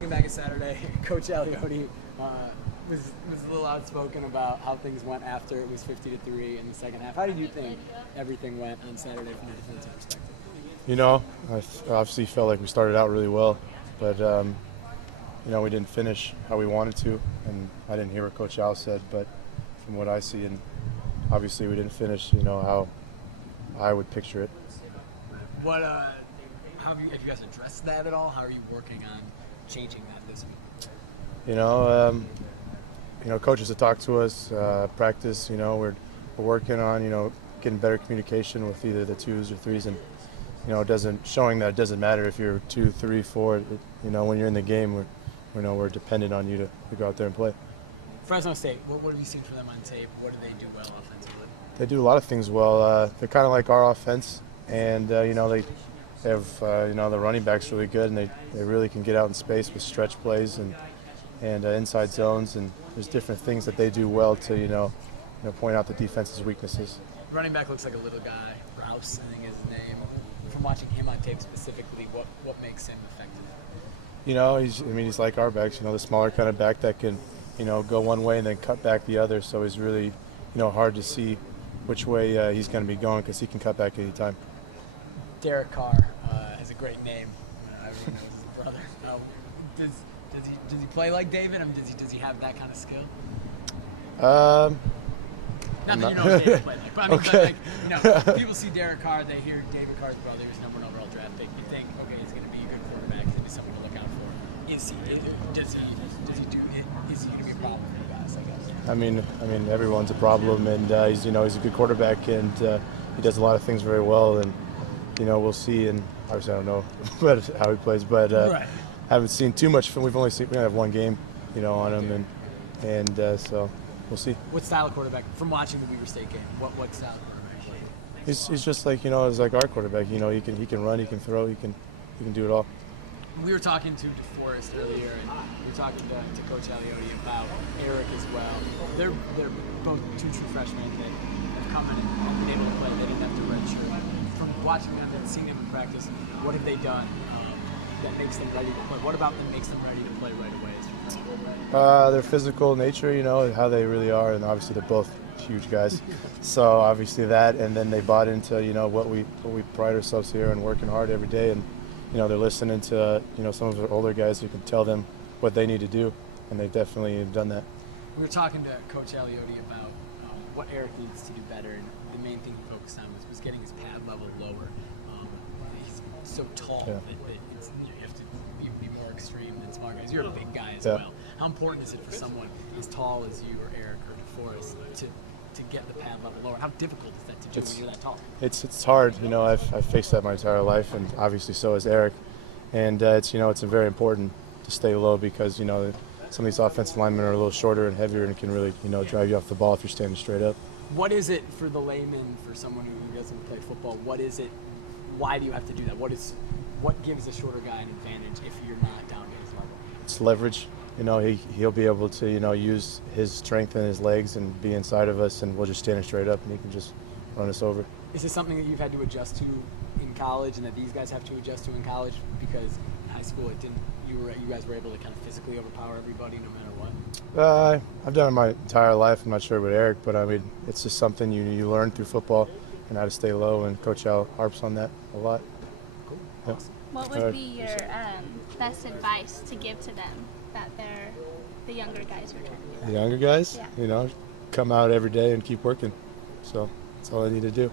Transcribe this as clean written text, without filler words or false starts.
Back at Saturday, Coach Aliotti was a little outspoken about how things went after it was 50-3 in the second half. How did you think everything went on Saturday from a defensive perspective? I obviously felt like we started out really well, but we didn't finish how we wanted to, and I didn't hear what Coach Al said, but from what I see, and obviously we didn't finish, how I would picture it. What have you guys addressed that at all? How are you working on changing that this week? Coaches have talked to us, practice. We're working on getting better communication with either the twos or threes, and showing that it doesn't matter if you're 2, 3, 4. When you're in the game, we're dependent on you to go out there and play. Fresno State, what have you seen from them on tape? What do they do well offensively? They do a lot of things well. They're kind of like our offense, and they have the running backs really good, and they really can get out in space with stretch plays and inside zones, and there's different things that they do well to point out the defense's weaknesses. Running back looks like a little guy. Rouse, I think is his name. From watching him on tape specifically, what makes him effective? He's like our backs. The smaller kind of back that can go one way and then cut back the other. So he's really hard to see which way he's going to be going because he can cut back anytime. Derek Carr has a great name. I don't even know his brother. Does he play like David? Does he have that kind of skill? Not that you know what David played like, but okay. People see Derek Carr, they hear David Carr's brother, who's number 1 overall draft pick. You think, okay, he's going to be a good quarterback. He's going to be someone to look out for. Is he going to be a problem for you guys? I guess. Everyone's a problem, and he's a good quarterback, and he does a lot of things very well, and we'll see. And obviously, I don't know how he plays, but right. Haven't seen too much from. We only have one game, on him, and so we'll see. What style of quarterback from watching the Weber State game? What style of quarterback? He's just like he's like our quarterback. He can run, he can throw, he can do it all. We were talking to DeForest earlier, and we were talking to Coach Aliotti about Eric as well. They're both 2 true freshmen that have come in and been able to play. They didn't have to redshirt. From watching them and seeing them in practice, what have they done that makes them ready to play? What about them makes them ready to play right away? Their physical nature, how they really are, and obviously they're both huge guys. So obviously that, and then they bought into what we pride ourselves here and working hard every day, and they're listening to some of the older guys who can tell them what they need to do, and they've definitely done that. We were talking to Coach Aliotti about what Eric needs to do better, and the main thing he focused on was getting his pad level lower. He's so tall that you have to be more extreme than small guys. You're a big guy as well. How important is it for someone as tall as you or Eric or DeForest to get the pad level lower? How difficult is that to do when you're that tall? It's hard. I've faced that my entire life, and obviously so has Eric. And it's very important to stay low because some of these offensive linemen are a little shorter and heavier and can really drive you off the ball if you're standing straight up. What is it for the layman, for someone who doesn't play football? What is it? Why do you have to do that? What gives a shorter guy an advantage if you're not down at his level? It's leverage. He'll be able to use his strength in his legs and be inside of us, and we'll just stand straight up, and he can just run us over. Is this something that you've had to adjust to in college, and that these guys have to adjust to in college? Because in high school, it didn't. You guys were able to kind of physically overpower everybody, no matter what. I've done it my entire life. I'm not sure about Eric, but it's just something you learn through football and how to stay low. And Coach Al harps on that a lot. Cool. Yeah. Awesome. What would be your best advice to give to them that they're the younger guys who are trying to do that? The younger guys, Yeah. come out every day and keep working. So that's all I need to do.